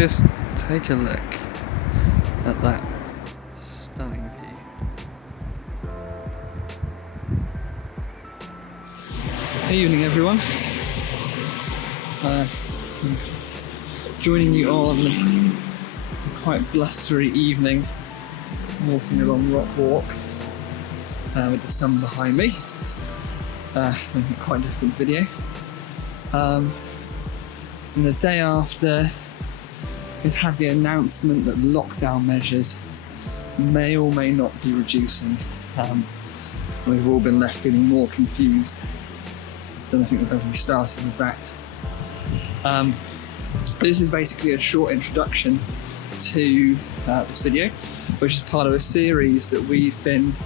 just take a look at that stunning view. Good evening, everyone. I'm joining you on a quite blustery evening, walking along Rock Walk with the sun behind me. Making it quite a difficult video. And the day after, we've had the announcement that lockdown measures may or may not be reducing. We've all been left feeling more confused than I think we've ever started with that. This is basically a short introduction to this video, which is part of a series that we've been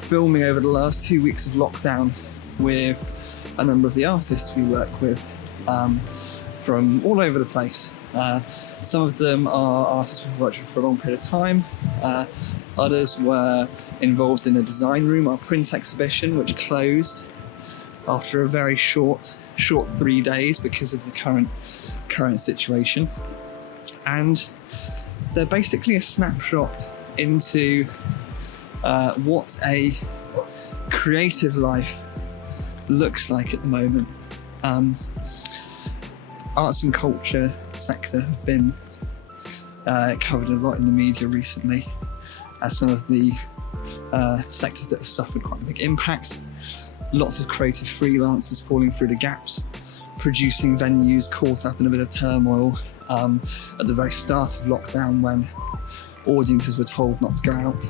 filming over the last 2 weeks of lockdown with a number of the artists we work with from all over the place. Some of them are artists we've worked with for a long period of time. Others were involved in a design room, our print exhibition, which closed after a very short 3 days because of the current situation. And they're basically a snapshot into what a creative life looks like at the moment. Arts and culture sector have been covered a lot in the media recently as some of the sectors that have suffered quite a big impact. Lots of creative freelancers falling through the gaps, producing venues caught up in a bit of turmoil at the very start of lockdown when audiences were told not to go out.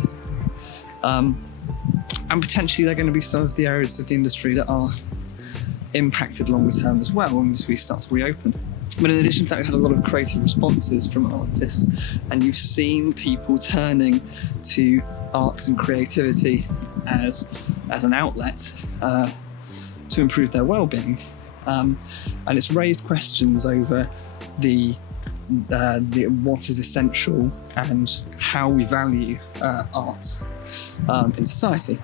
And potentially they're going to be some of the areas of the industry that are impacted longer term as well when we start to reopen. But in addition to that, we've had a lot of creative responses from artists, and you've seen people turning to arts and creativity as an outlet to improve their well-being. And it's raised questions over the what is essential and how we value arts in society.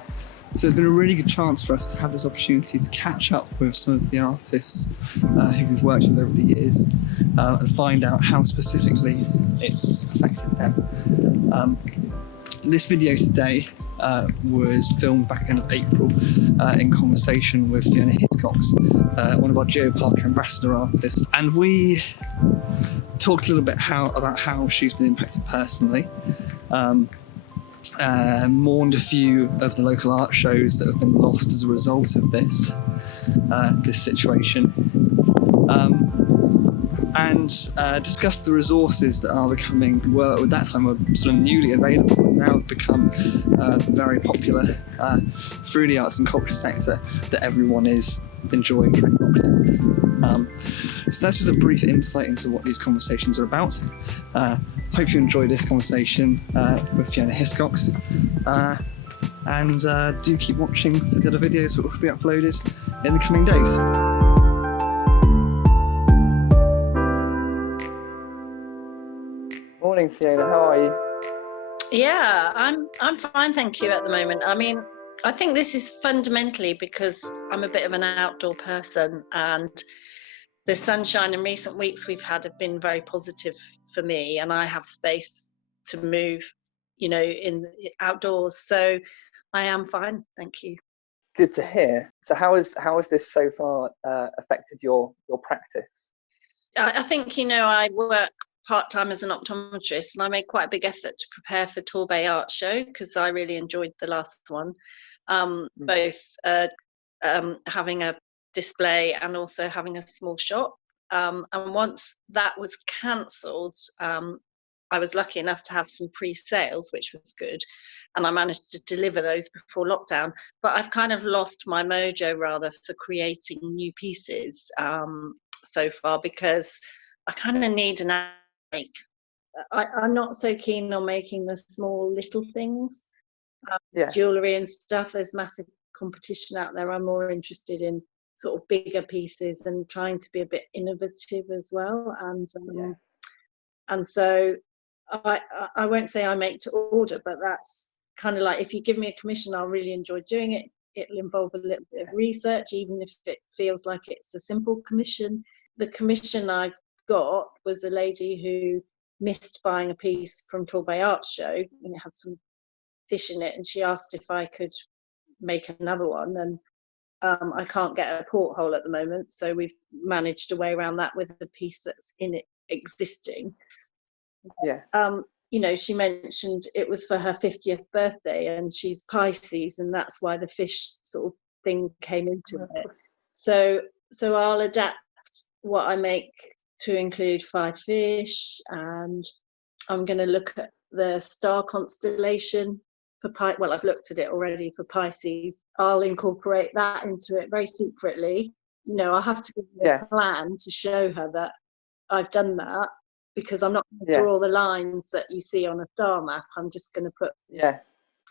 So it's been a really good chance for us to have this opportunity to catch up with some of the artists who we've worked with over the years and find out how specifically it's affected them. This video today was filmed back end of April in conversation with Fiona Hiscox, one of our Geopark ambassador artists, and we talked a little bit about how she's been impacted personally. Mourned a few of the local art shows that have been lost as a result of this situation, and discussed the resources that are becoming, at that time were sort of newly available and now have become very popular through the arts and culture sector that everyone is enjoying during lockdown. So that's just a brief insight into what these conversations are about. Hope you enjoyed this conversation with Fiona Hiscox, and do keep watching for the other videos that will be uploaded in the coming days. Morning, Fiona. How are you? Yeah, I'm fine, thank you, at the moment. I mean, I think this is fundamentally because I'm a bit of an outdoor person, and the sunshine in recent weeks we've had have been very positive for me, and I have space to move, in outdoors. So I am fine, thank you. Good to hear. So how has this so far affected your practice? I think, I work part-time as an optometrist, and I made quite a big effort to prepare for Torbay Art Show because I really enjoyed the last one, both having a display and also having a small shop. And once that was cancelled, I was lucky enough to have some pre-sales, which was good, and I managed to deliver those before lockdown. But I've kind of lost my mojo rather for creating new pieces so far, because I kind of need an make. I'm not so keen on making the small little things, jewellery and stuff. There's massive competition out there. I'm more interested in sort of bigger pieces and trying to be a bit innovative as well. And so I won't say I make to order, but that's kind of like, if you give me a commission, I'll really enjoy doing it. It'll involve a little bit of research, even if it feels like it's a simple commission. The commission I've got was a lady who missed buying a piece from Torbay Art Show, and it had some fish in it, and she asked if I could make another one. And I can't get a porthole at the moment, so we've managed a way around that with the piece that's in it existing. Yeah. You know, she mentioned it was for her 50th birthday, and she's Pisces, and that's why the fish sort of thing came into it. So I'll adapt what I make to include 5 fish, and I'm going to look at the star constellation for well, I've looked at it already for Pisces. I'll incorporate that into it very secretly. You know, I'll have to give her a plan to show her that I've done that, because I'm not going to draw the lines that you see on a star map. I'm just going to put,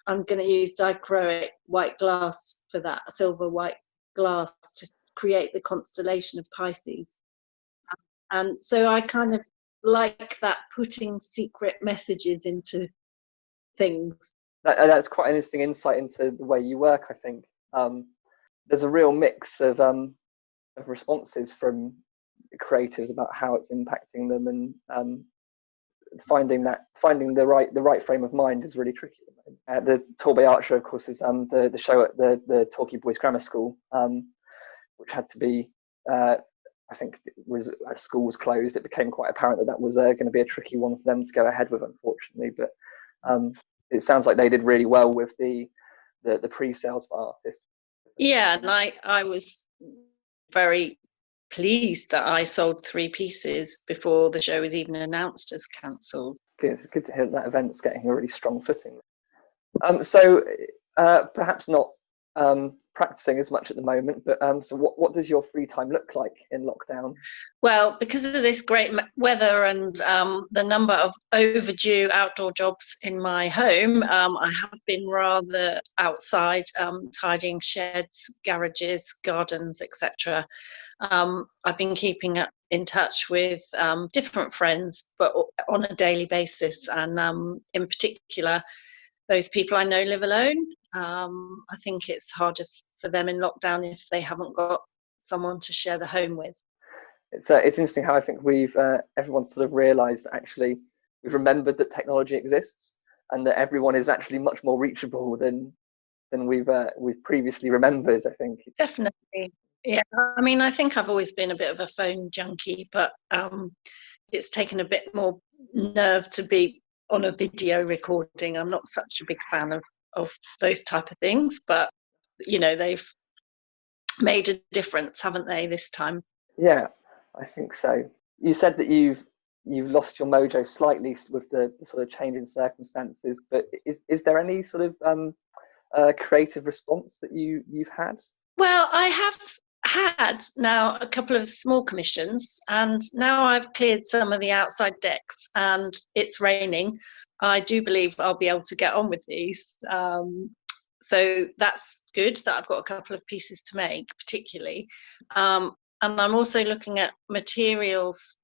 I'm going to use dichroic white glass for that, silver white glass, to create the constellation of Pisces. And so I kind of like that, putting secret messages into things. That's quite an interesting insight into the way you work, I think. There's a real mix of responses from creatives about how it's impacting them, and finding the right frame of mind is really tricky. The Torbay Art Show, of course, is the show at the Torquay Boys Grammar School, which had to be, I think it was, as school was closed, it became quite apparent that was going to be a tricky one for them to go ahead with, unfortunately. But it sounds like they did really well with the pre-sales for artists. Yeah, and I was very pleased that I sold 3 pieces before the show was even announced as cancelled. It's good to hear that event's getting a really strong footing. So perhaps not practicing as much at the moment, but so what does your free time look like in lockdown? Well, because of this great weather and the number of overdue outdoor jobs in my home, I have been rather outside, tidying sheds, garages, gardens, etc. I've been keeping in touch with different friends, but on a daily basis, and in particular, those people I know live alone. I think it's harder for them in lockdown if they haven't got someone to share the home with. It's interesting how I think everyone's sort of realised that actually we've remembered that technology exists, and that everyone is actually much more reachable than we've previously remembered, I think. Definitely. Yeah, I mean, I think I've always been a bit of a phone junkie, but it's taken a bit more nerve to be on a video recording. I'm not such a big fan of those type of things, but you know, they've made a difference, haven't they, this time? Yeah, I think so. You said that you've lost your mojo slightly with the sort of change in circumstances, but is there any sort of creative response that you've had? Well, I have had now a couple of small commissions, and now I've cleared some of the outside decks and it's raining. I do believe I'll be able to get on with these. So that's good that I've got a couple of pieces to make, particularly. And I'm also looking at materials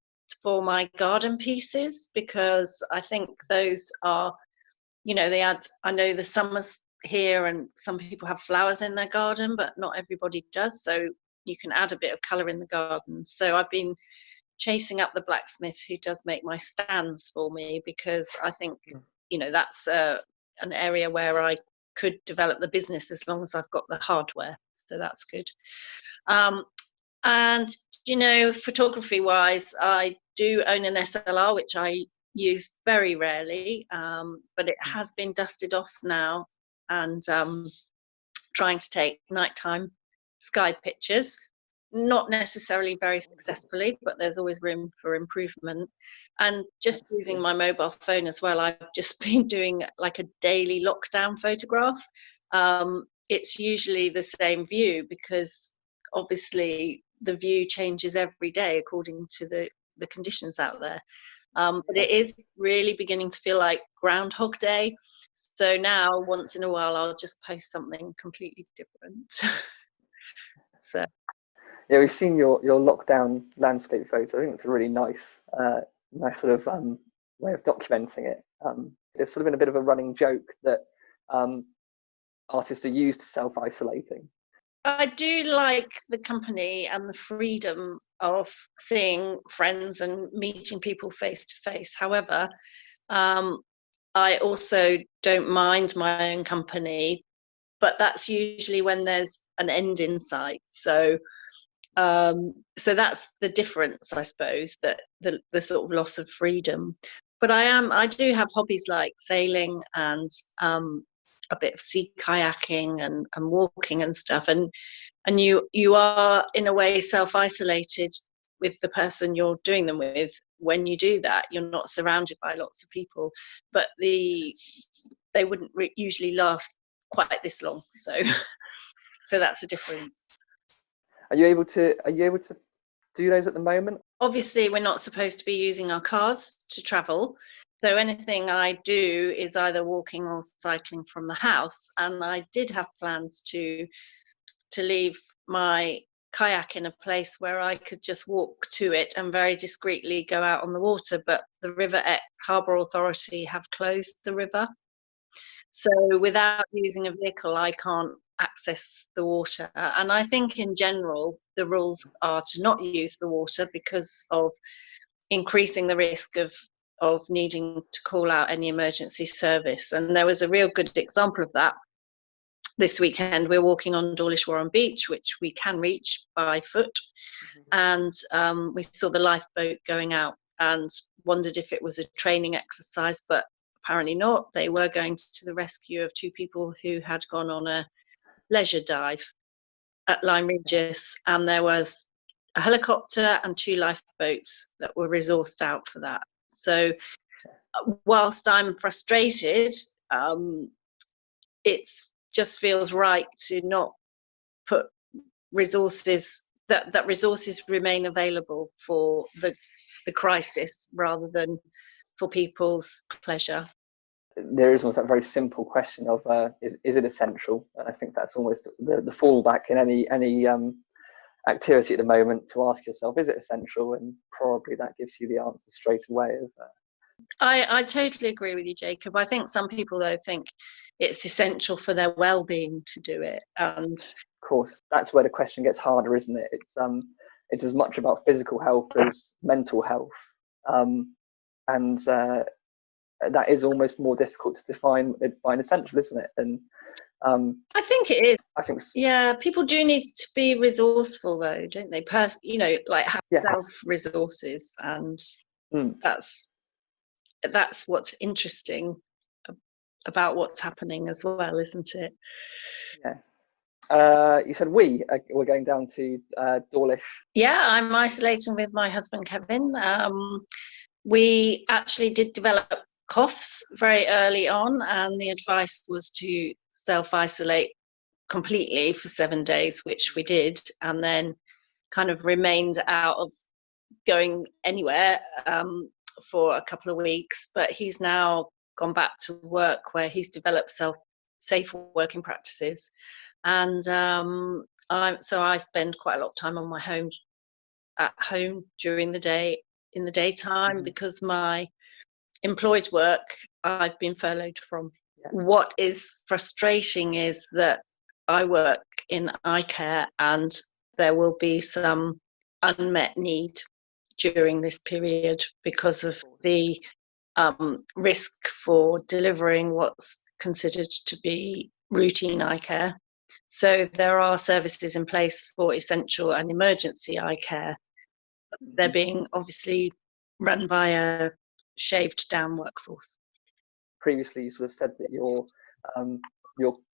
for my garden pieces, because I think those are, you know, I know the summer's here and some people have flowers in their garden, but not everybody does. So you can add a bit of colour in the garden. So I've been chasing up the blacksmith who does make my stands for me, because I think, you know, that's an area where I could develop the business as long as I've got the hardware. So that's good. And, you know, photography wise, I do own an SLR, which I use very rarely, but it has been dusted off now, and trying to take nighttime sky pictures, not necessarily very successfully, but there's always room for improvement. And just using my mobile phone as well, I've just been doing like a daily lockdown photograph. It's usually the same view, because obviously the view changes every day according to the conditions out there. But it is really beginning to feel like Groundhog Day. So now, once in a while, I'll just post something completely different. So yeah, we've seen your lockdown landscape photo. I think it's a really nice sort of way of documenting it. It's sort of been a bit of a running joke that artists are used to self-isolating. I do like the company and the freedom of seeing friends and meeting people face to face. However, I also don't mind my own company, but that's usually when there's an end in sight. So so that's the difference, I suppose, that the sort of loss of freedom. But I do have hobbies like sailing and a bit of sea kayaking and walking and stuff. And you are in a way self-isolated with the person you're doing them with. When you do that, you're not surrounded by lots of people, but they wouldn't usually last quite this long. So so that's a difference. Are you able to do those at the moment? Obviously, we're not supposed to be using our cars to travel, so anything I do is either walking or cycling from the house. And I did have plans to leave my kayak in a place where I could just walk to it and very discreetly go out on the water, but the River Exe Harbour Authority have closed the river. So without using a vehicle, I can't access the water. And I think in general, the rules are to not use the water because of increasing the risk of needing to call out any emergency service. And there was a real good example of that this weekend. We're walking on Dawlish Warren Beach, which we can reach by foot. And we saw the lifeboat going out and wondered if it was a training exercise, but apparently not. They were going to the rescue of 2 people who had gone on a leisure dive at Lyme Regis, and there was a helicopter and 2 lifeboats that were resourced out for that. So whilst I'm frustrated, it just feels right to not put resources, that resources remain available for the crisis rather than for people's pleasure. There is almost that very simple question of is it essential? And I think that's almost the fallback in any activity at the moment, to ask yourself, is it essential? And probably that gives you the answer straight away. I totally agree with you, Jacob. I think some people though think it's essential for their well-being to do it, and of course that's where the question gets harder, isn't it? It's as much about physical health as mental health, and that is almost more difficult to define essential, isn't it? And I think it is. I think yeah, people do need to be resourceful though, don't they? Like have self resources, and that's what's interesting about what's happening as well, isn't it? Yeah. You said we're going down to Dawlish. Yeah, I'm isolating with my husband Kevin. We actually did develop coughs very early on, and the advice was to self-isolate completely for 7 days, which we did, and then kind of remained out of going anywhere for a couple of weeks. But he's now gone back to work where he's developed safe working practices, and so I spend quite a lot of time on my at home during the day in the daytime, because my employed work I've been furloughed from. What is frustrating is that I work in eye care, and there will be some unmet need during this period because of the risk for delivering what's considered to be routine eye care. So there are services in place for essential and emergency eye care. They're being obviously run by a shaved down workforce. Previously, you sort of said that your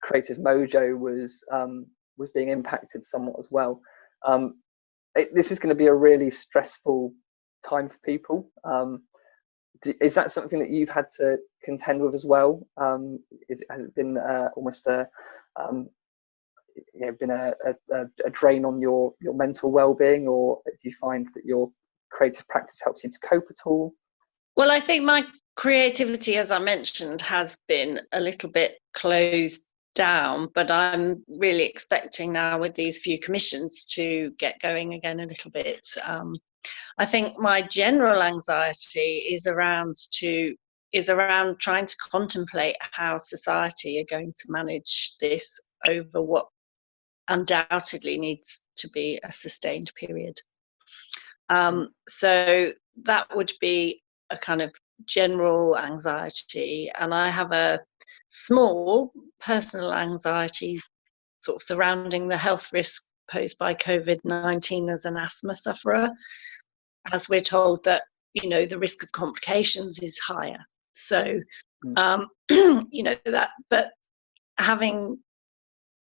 creative mojo was being impacted somewhat as well. This is going to be a really stressful time for people. Is that something that you've had to contend with as well? Has it been almost been a drain on your mental well-being, or do you find that your creative practice helps you to cope at all? Well, I think my creativity, as I mentioned, has been a little bit closed down, but I'm really expecting now with these few commissions to get going again a little bit. I think my general anxiety is around trying to contemplate how society are going to manage this over what undoubtedly needs to be a sustained period. So that would be a kind of general anxiety, and I have a small personal anxiety sort of surrounding the health risk posed by COVID-19 as an asthma sufferer, as we're told that, you know, the risk of complications is higher. So, you know, that, but having,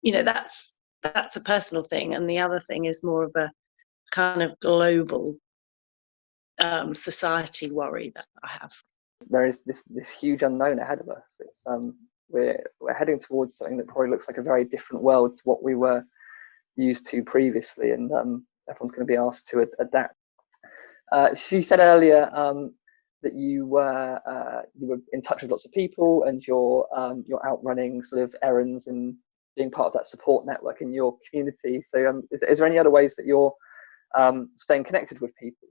you know, that's a personal thing, and the other thing is more of a kind of global society worry that I have. There is this huge unknown ahead of us. It's we're heading towards something that probably looks like a very different world to what we were used to previously, and everyone's going to be asked to adapt. She said earlier that you were in touch with lots of people, and you're out running sort of errands and being part of that support network in your community. So is there any other ways that you're staying connected with people?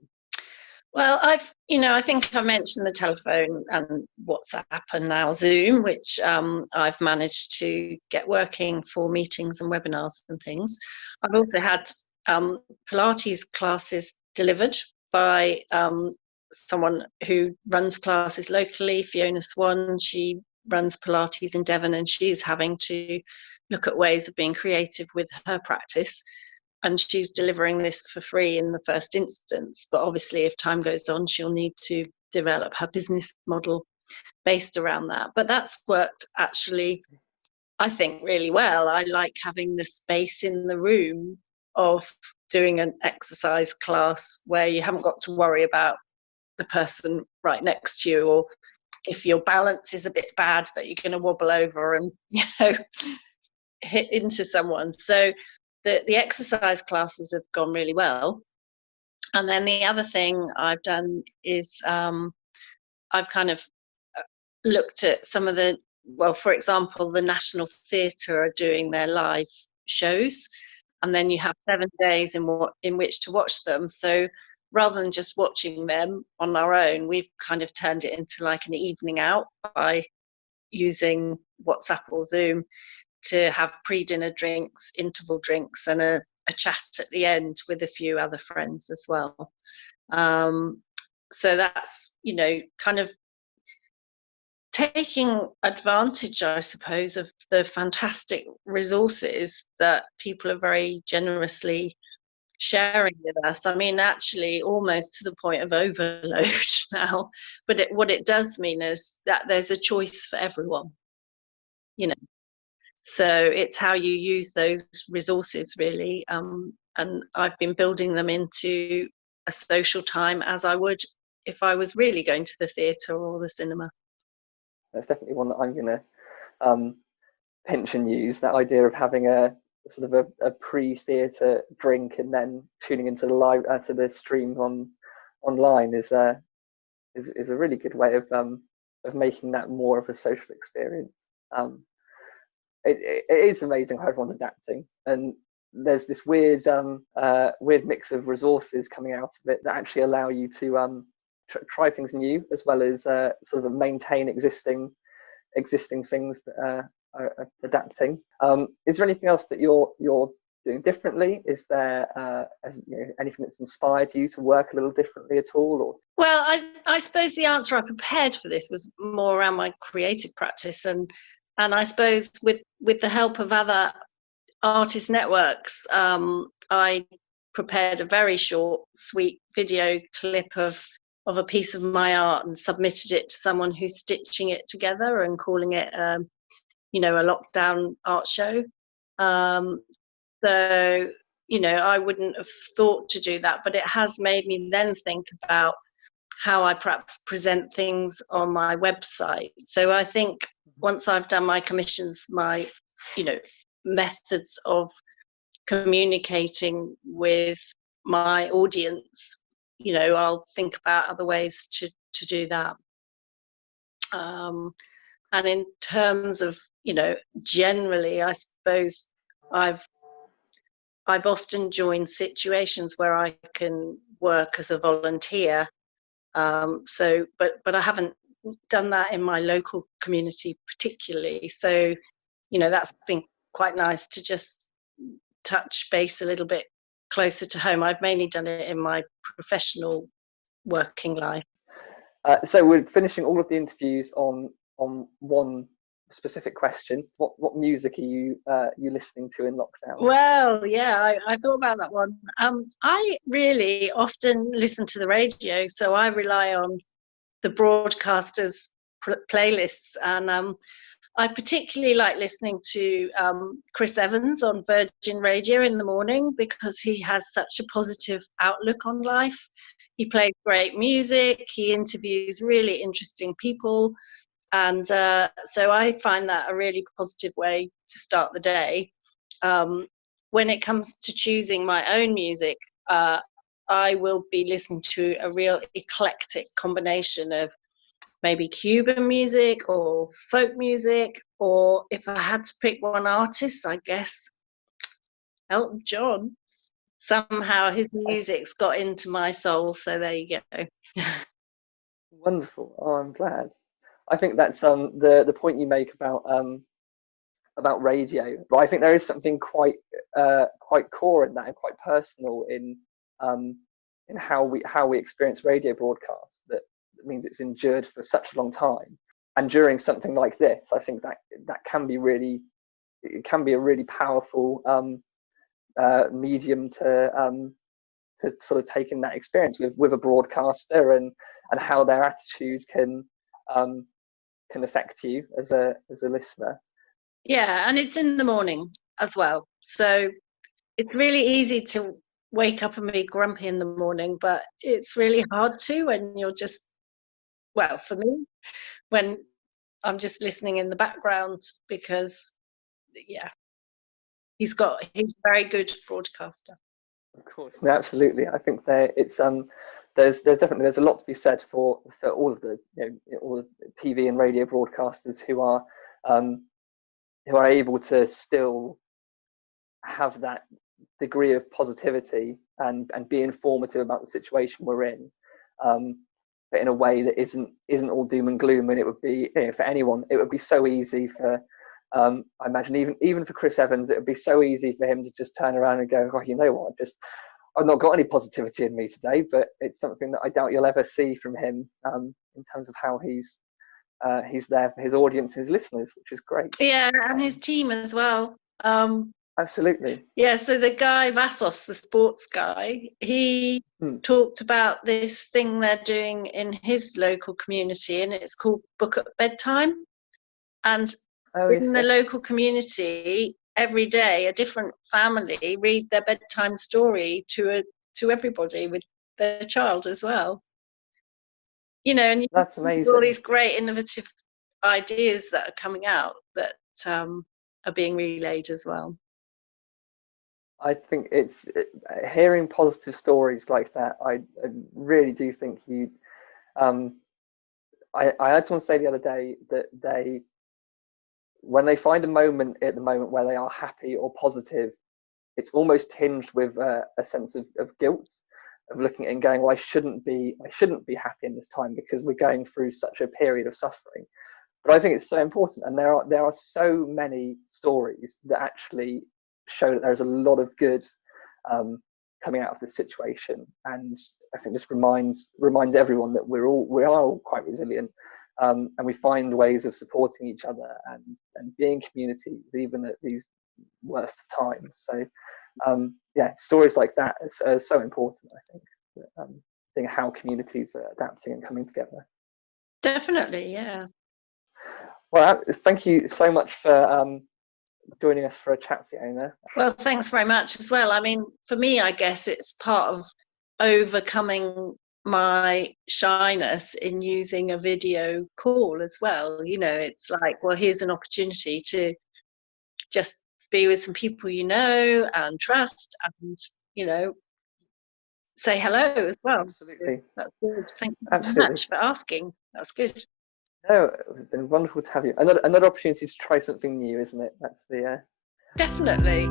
Well, I think I mentioned the telephone and WhatsApp and now Zoom, which I've managed to get working for meetings and webinars and things. I've also had Pilates classes delivered by someone who runs classes locally, Fiona Hiscox. She runs Pilates in Devon, and she's having to look at ways of being creative with her practice. And she's delivering this for free in the first instance. But obviously, if time goes on, she'll need to develop her business model based around that. But that's worked actually, I think, really well. I like having the space in the room of doing an exercise class where you haven't got to worry about the person right next to you, or if your balance is a bit bad, that you're going to wobble over and, you know, hit into someone. So the exercise classes have gone really well. And then the other thing I've done is I've kind of looked at some of the, well, for example, the National Theatre are doing their live shows, and then you have 7 days in which to watch them. So rather than just watching them on our own, we've kind of turned it into like an evening out by using WhatsApp or Zoom to have pre-dinner drinks, interval drinks, and a chat at the end with a few other friends as well. So that's, you know, kind of taking advantage, I suppose, of the fantastic resources that people are very generously sharing with us. I mean, actually almost to the point of overload now, but what it does mean is that there's a choice for everyone, you know. So it's how you use those resources, really. And I've been building them into a social time as I would if I was really going to the theatre or the cinema. That's definitely one that I'm going to pinch and use. That idea of having a sort of a pre-theatre drink and then tuning into the live to the stream online is a really good way of making that more of a social experience. It is amazing how everyone's adapting, and there's this weird mix of resources coming out of it that actually allow you to try things new, as well as sort of maintain existing things that are adapting. Is there anything else that you're doing differently? Is there anything that's inspired you to work a little differently at all? Or? Well, I suppose the answer I prepared for this was more around my creative practice, and I suppose with the help of other artist networks, I prepared a very short, sweet video clip of a piece of my art and submitted it to someone who's stitching it together and calling it, you know, a lockdown art show. So, you know, I wouldn't have thought to do that, but it has made me then think about how I perhaps present things on my website. So I think once I've done my commissions, my, you know, methods of communicating with my audience, you know, I'll think about other ways to do that. And in terms of, you know, generally, I suppose I've often joined situations where I can work as a volunteer. So, but I haven't done that in my local community particularly. So, you know, that's been quite nice to just touch base a little bit closer to home. I've mainly done it in my professional working life. So we're finishing all of the interviews on one specific question. What music are you listening to in lockdown? Well, yeah, I thought about that one. I really often listen to the radio, so I rely on the broadcasters' playlists, and I particularly like listening to Chris Evans on Virgin Radio in the morning, because he has such a positive outlook on life. He plays great music, he interviews really interesting people, and so I find that a really positive way to start the day. When it comes to choosing my own music, I will be listening to a real eclectic combination of maybe Cuban music or folk music, or if I had to pick one artist, I guess Elton John. Somehow his music's got into my soul, so there you go. Wonderful. Oh, I'm glad. I think that's the point you make about radio, but I think there is something quite core in that, and quite personal in how we experience radio broadcasts, that means it's endured for such a long time. And during something like this, I think that can be a really powerful medium to sort of take in that experience with a broadcaster, and how their attitude can affect you as a listener. Yeah, and it's in the morning as well, so it's really easy to wake up and be grumpy in the morning, but it's really hard to when you're just, well, for me, when I'm just listening in the background, because yeah, he's a very good broadcaster. Of course, no, absolutely. I think there's definitely a lot to be said for all of the all the TV and radio broadcasters who are able to still have that degree of positivity and be informative about the situation we're in, but in a way that isn't all doom and gloom. And it would be, for anyone, it would be so easy for I imagine even for Chris Evans, it would be so easy for him to just turn around and go, oh, you know what, I've not got any positivity in me today. But it's something that I doubt you'll ever see from him, in terms of how he's there for his audience, his listeners, which is great. Yeah, and his team as well. Absolutely. Yeah, so the guy Vassos, the sports guy, he talked about this thing they're doing in his local community, and it's called Book at Bedtime. And in the local community, every day a different family read their bedtime story to everybody with their child as well. And that's amazing. All these great innovative ideas that are coming out that are being relayed as well. I think hearing positive stories like that. I really do think you. I had someone say the other day that when they find a moment at the moment where they are happy or positive, it's almost tinged with a sense of guilt, of looking at it and going, well, I shouldn't be happy in this time because we're going through such a period of suffering. But I think it's so important, and there are so many stories that actually show that there's a lot of good coming out of this situation. And I think this reminds everyone that we are all quite resilient, and we find ways of supporting each other and being communities even at these worst of times. So stories like that are so important, I think, seeing how communities are adapting and coming together. Definitely, yeah. Well, thank you so much for joining us for a chat, Fiona. Well, thanks very much as well. I mean, for me, I guess it's part of overcoming my shyness in using a video call as well. It's like, well, here's an opportunity to just be with some people and trust, and say hello as well. Absolutely. That's good. Thank you very much for asking. That's good. No, it's been wonderful to have you. Another opportunity to try something new, isn't it? That's the Definitely.